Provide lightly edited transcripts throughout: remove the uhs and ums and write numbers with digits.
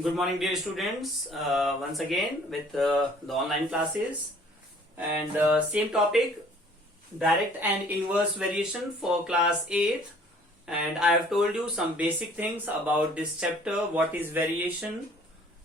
Good morning, dear students. Once again with the online classes and same topic, direct and inverse variation for class 8th. And I have told you some basic things about this chapter, what is variation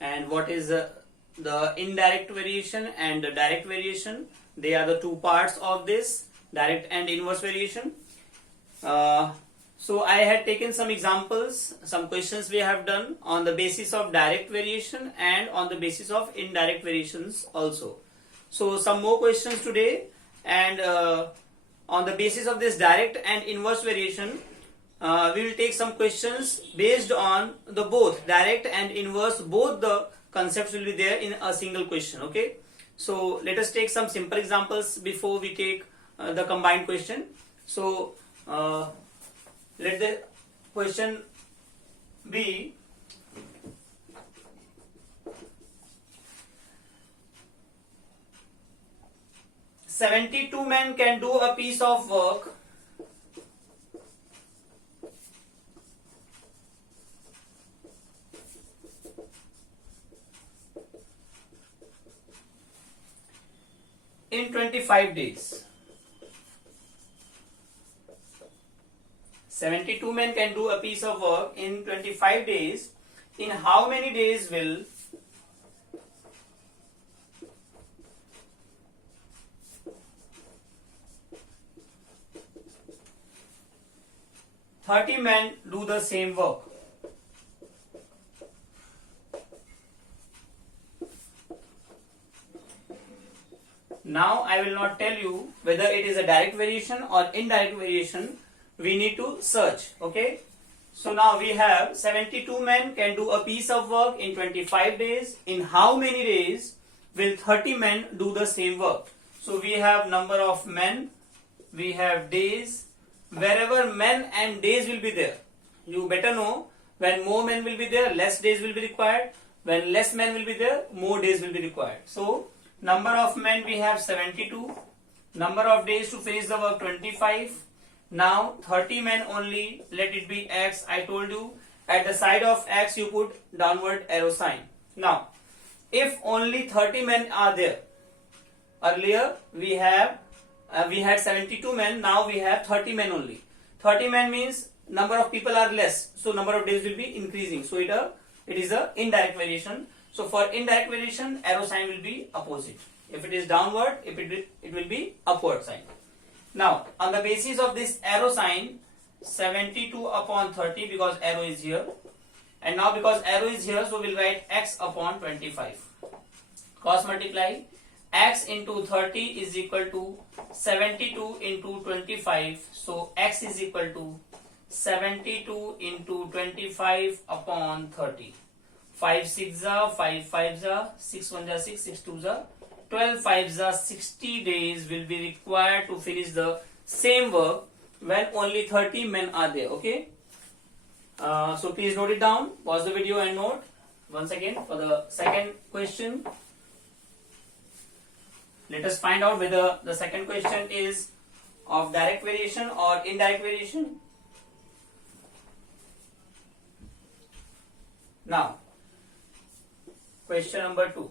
and what is the indirect variation and the direct variation. They are the two parts of this direct and inverse variation. So I had taken some examples, some questions we have done on the basis of direct variation and on the basis of indirect variations also. So some more questions today, and on the basis of this direct and inverse variation, we will take some questions based on the both direct and inverse, both the concepts will be there in a single question. Okay, so let us take some simple examples before we take the combined question. So let the question be, "72 men can do a piece of work in 25 days. 72 men can do a piece of work in 25 days. In how many days will 30 men do the same work?" Now I will not tell you whether it is a direct variation or indirect variation. We need to search. Okay, so now we have 72 men can do a piece of work in 25 days. In how many days will 30 men do the same work? So we have number of men, we have days. Wherever men and days will be there, you better know, when more men will be there, less days will be required. When less men will be there, more days will be required. So number of men we have 72, number of days to finish the work 25. Now 30 men only, let it be X. I told you at the side of X you put downward arrow sign. Now if only 30 men are there, earlier we had 72 men, now we have 30 men only. 30 men means number of people are less, so number of days will be increasing. So it is a indirect variation. So for indirect variation, arrow sign will be opposite. If it is downward, it will be upward sign. Now on the basis of this arrow sign, 72 upon 30, because arrow is here, and now because arrow is here, so we'll write X upon 25. Cross multiply, X into 30 is equal to 72 into 25. So X is equal to 72 into 25 upon 30. 5 6 are 5 5 are 6 1 are 6 6 2 are 12 5 are 60 days will be required to finish the same work when only 30 men are there. Okay, so please note it down, pause the video and note once again for the second question. Let us find out whether the second question is of direct variation or indirect variation. Now question number 2.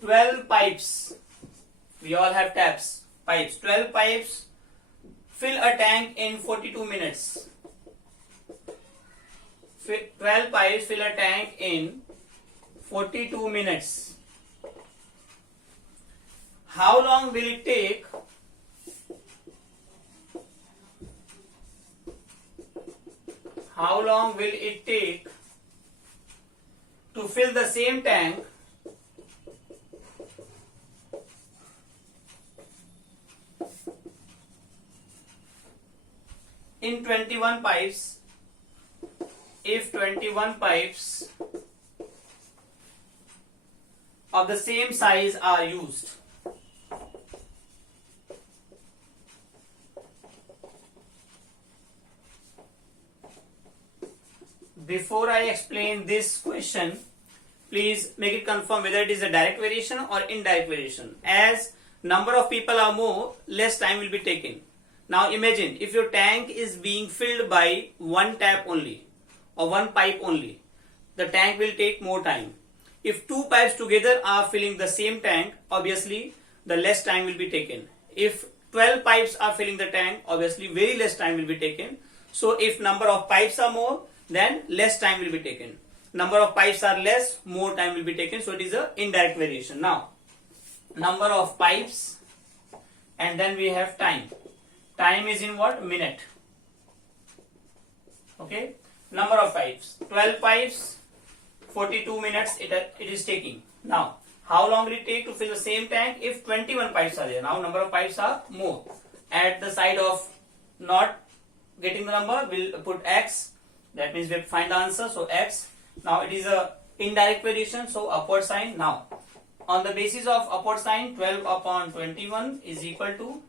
12 pipes, we all have taps, pipes, 12 pipes fill a tank in 42 minutes. 12 pipes fill a tank in 42 minutes. How long will it take to fill the same tank in 21 pipes if 21 pipes of the same size are used? Before I explain this question, please make it confirm whether it is a direct variation or indirect variation. As number of people are more, less time will be taken. Now imagine if your tank is being filled by one tap only or one pipe only, the tank will take more time. If two pipes together are filling the same tank, obviously the less time will be taken. If 12 pipes are filling the tank, obviously very less time will be taken. So if number of pipes are more, then less time will be taken. Number of pipes are less, more time will be taken. So it is a indirect variation. Now, number of pipes, and then we have time. Time is in what? Minute. Okay. Number of pipes. 12 pipes, 42 minutes it is taking. Now, how long will it take to fill the same tank if 21 pipes are there? Now, number of pipes are more. At the side of not getting the number, we'll put X. That means we have to find the answer. So, X. Now, it is a indirect variation. So, upward sign. Now, on the basis of upward sign, 12 upon 21 is equal to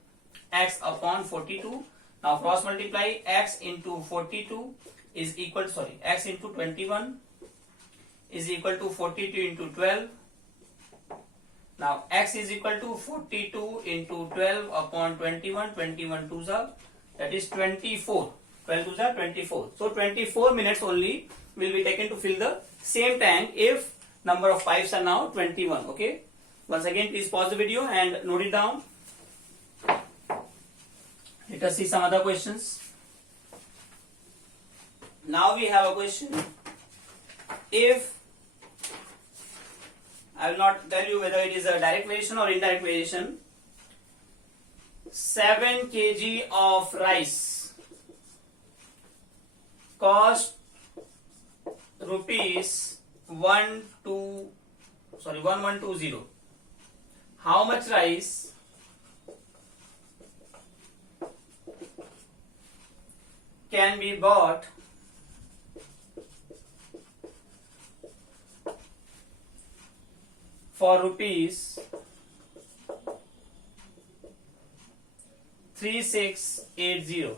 X upon 42. Now, cross multiply X into 42 is equal to, X into 21 is equal to 42 into 12. Now, X is equal to 42 into 12 upon 21. 21 twos are, that is 24. 12 twos are 24. So, 24 minutes only will be taken to fill the same tank if number of pipes are now 21. Okay. Once again, please pause the video and note it down. Let us see some other questions. Now we have a question. If I will not tell you whether it is a direct variation or indirect variation. 7 kg of rice cost rupees 1120. How much rice can be bought for rupees 3680?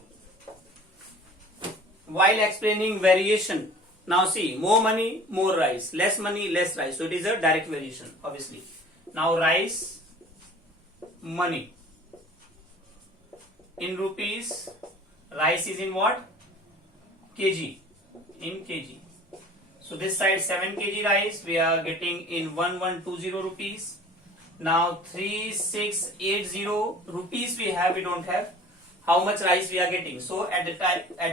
While explaining variation, now see, more money, more rice, less money, less rice. So it is a direct variation, obviously. Now rice, money. In rupees, rice is in what? Kg. In kg. So this side 7 kg rice we are getting in 1120 rupees. Now 3680 rupees we have, we don't have. How much rice we are getting? So at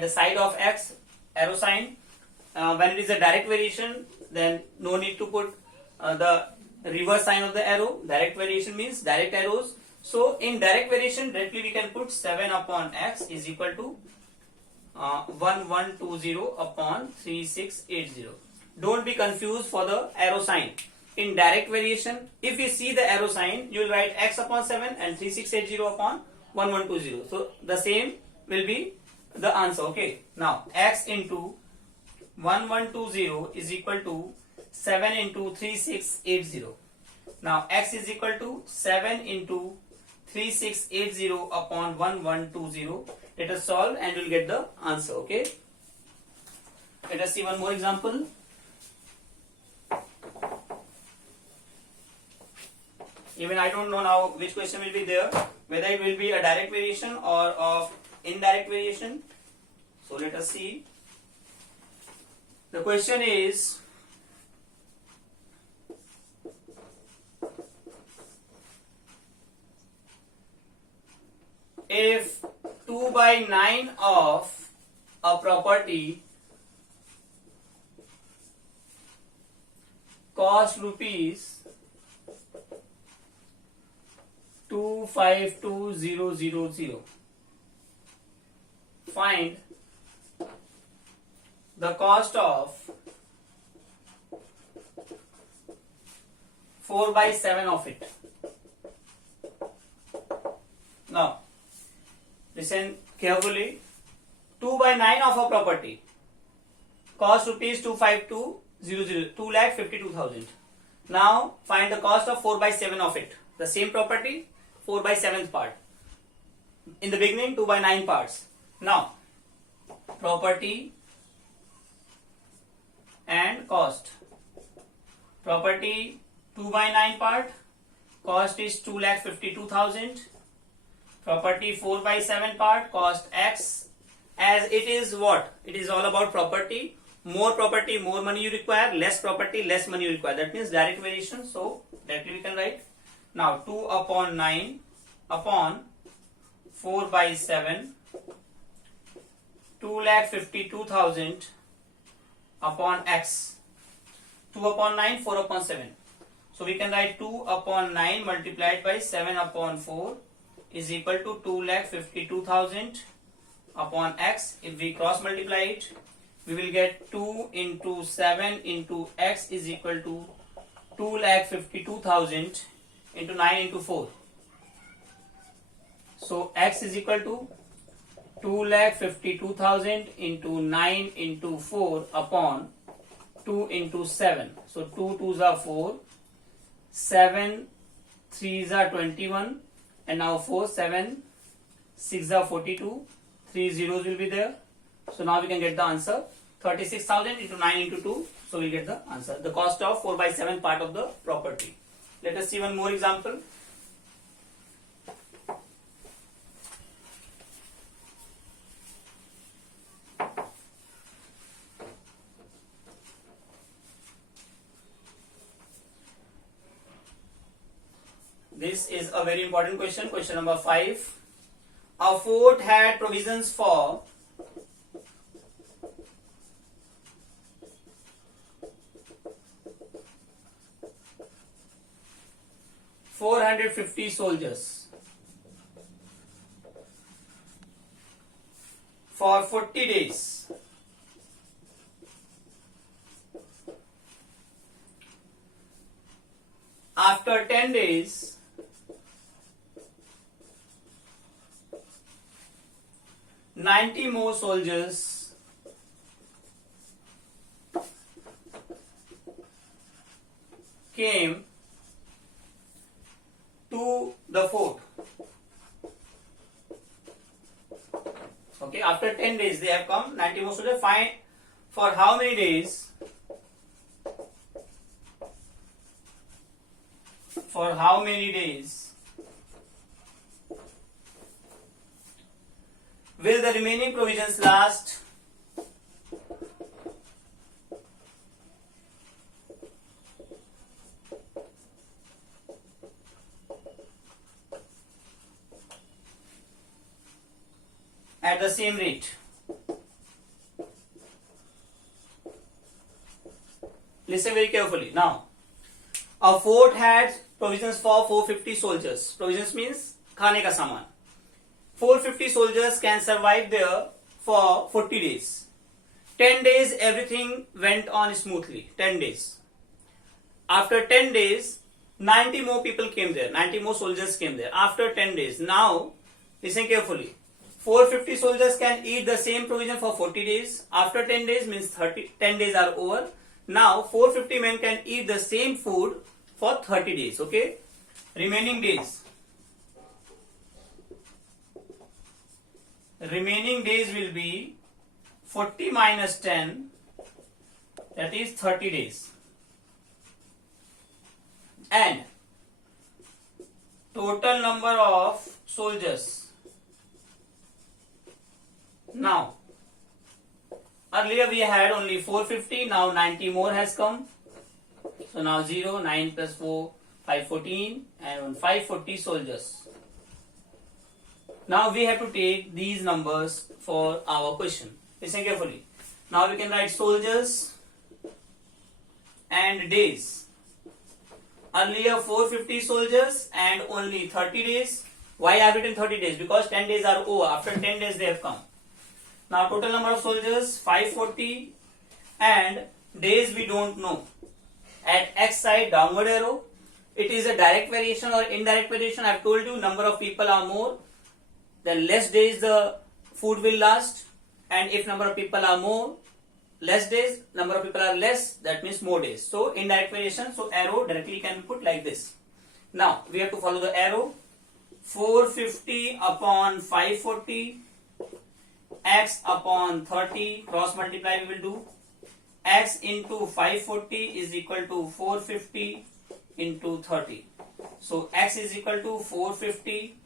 the side of X, arrow sign, when it is a direct variation, then no need to put the reverse sign of the arrow. Direct variation means direct arrows. So in direct variation, directly we can put 7 upon X is equal to 1120 upon 3680. Don't be confused for the arrow sign. In direct variation, if you see the arrow sign, you will write X upon 7 and 3680 upon 1120. So the same will be the answer. Okay. Now X into 1120 is equal to 7 into 3680. Now X is equal to 7 into 3680 upon 1120. Let us solve and we will get the answer. Okay. Let us see one more example. Even I don't know now which question will be there, whether it will be a direct variation or of indirect variation. So let us see. The question is, if 2 by 9 of a property cost rupees 252000, find the cost of 4 by 7 of it. Now listen carefully. 2 by 9 of a property cost rupees 25200, 2,52,000. Now find the cost of 4 by 7 of it. The same property, 4 by 7th part. In the beginning, 2 by 9 parts. Now, property and cost. Property 2 by 9 part, cost is 2,52,000. Property 4 by 7 part, cost X. As it is what? It is all about property. More property, more money you require. Less property, less money you require. That means direct variation. So directly we can write. Now 2 upon 9 upon 4 by 7, 2,52,000 upon x. 2 upon 9, 4 upon 7. So we can write 2 upon 9 multiplied by 7 upon 4 is equal to 2,52,000 upon x. If we cross multiply it, we will get 2 into 7 into x is equal to 2,52,000 into 9 into 4. So x is equal to 2,52,000 into 9 into 4 upon 2 into 7. So 2 2s are 4, 7 3s are 21, and now 4 7 6 are 42. 3 zeros will be there. So now we can get the answer 36,000 into 9 into 2. So we'll get the answer. The cost of 4 by 7 part of the property. Let us see one more example. This is a very important question. Question number 5. A fort had provisions for 450 soldiers for 40 days. After 10 days, 90 more soldiers came to the fort. Okay, after 10 days they have come, 90 more soldiers. Find for how many days? For how many days will the remaining provisions last? At the same rate. Listen very carefully. Now, a fort had provisions for 450 soldiers. Provisions means खाने का सामान. 450 soldiers can survive there for 40 days. 10 days everything went on smoothly. 10 days. After 10 days, 90 more people came there. 90 more soldiers came there. After 10 days. Now, listen carefully. 450 soldiers can eat the same provision for 40 days. After 10 days means 10 days are over. Now 450 men can eat the same food for 30 days. Okay. Remaining days. Remaining days will be 40 minus 10. That is 30 days. And total number of soldiers. Now, earlier we had only 450, now 90 more has come. So now 0, 9 plus 4, 514 and 540 soldiers. Now we have to take these numbers for our question. Listen carefully. Now we can write soldiers and days. Earlier 450 soldiers and only 30 days. Why I have written 30 days? Because 10 days are over. After 10 days they have come. Now total number of soldiers 540 and days we don't know. At x side downward arrow, it is a direct variation or indirect variation. I have told you number of people are more, then less days the food will last, and if number of people are more, less days, number of people are less, that means more days. So indirect variation, so arrow directly can be put like this. Now we have to follow the arrow. 450 upon 540 x upon 30 cross multiply we will do. X into 540 is equal to 450 into 30. So x is equal to 450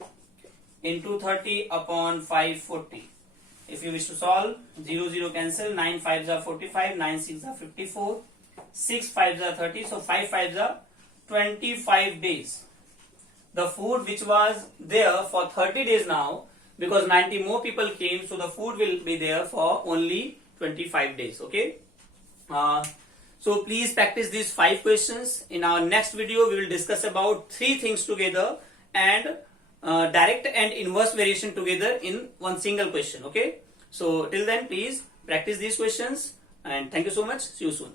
into 30 upon 540. If you wish to solve, 0 0 cancel, 9 5s are 45, 9 6 are 54, 6 5s are 30, so 5 5s are 25 days. The food which was there for 30 days now, because 90 more people came, so the food will be there for only 25 days. Okay. So please practice these 5 questions. In our next video, we will discuss about 3 things together and direct and inverse variation together in one single question. Okay. So till then, please practice these questions and thank you so much. See you soon.